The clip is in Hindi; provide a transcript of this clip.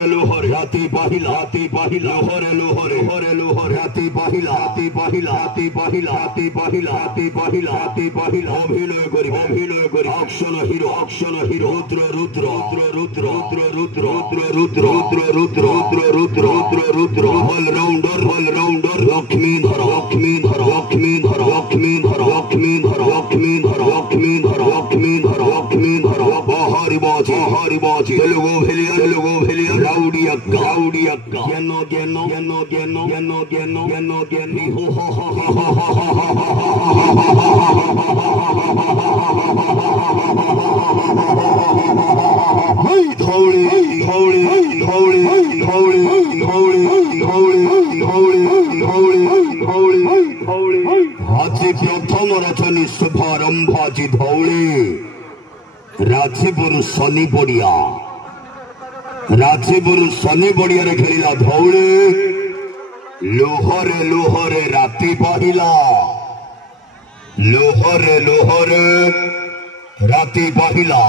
लोहर राती बाहिला लोहर लोहर लोहर लोहर राती बाहिला অভিনয় করি অ্যাকশন হিরো রুদ্র অলরাউন্ডার লক্ষ্মীধর বাহারি বাজি তেলুগু ভেলিয়া রাউডি আক্কা জ্ঞান আজি প্রথম রচনী শুভারম্ভাজি ধৌলি রাজীপুর শনি পড়িয়ারে খেলিলা ধৌলি লোহরে রাতি বাহিলা লোহরে রাতি বাহিলা।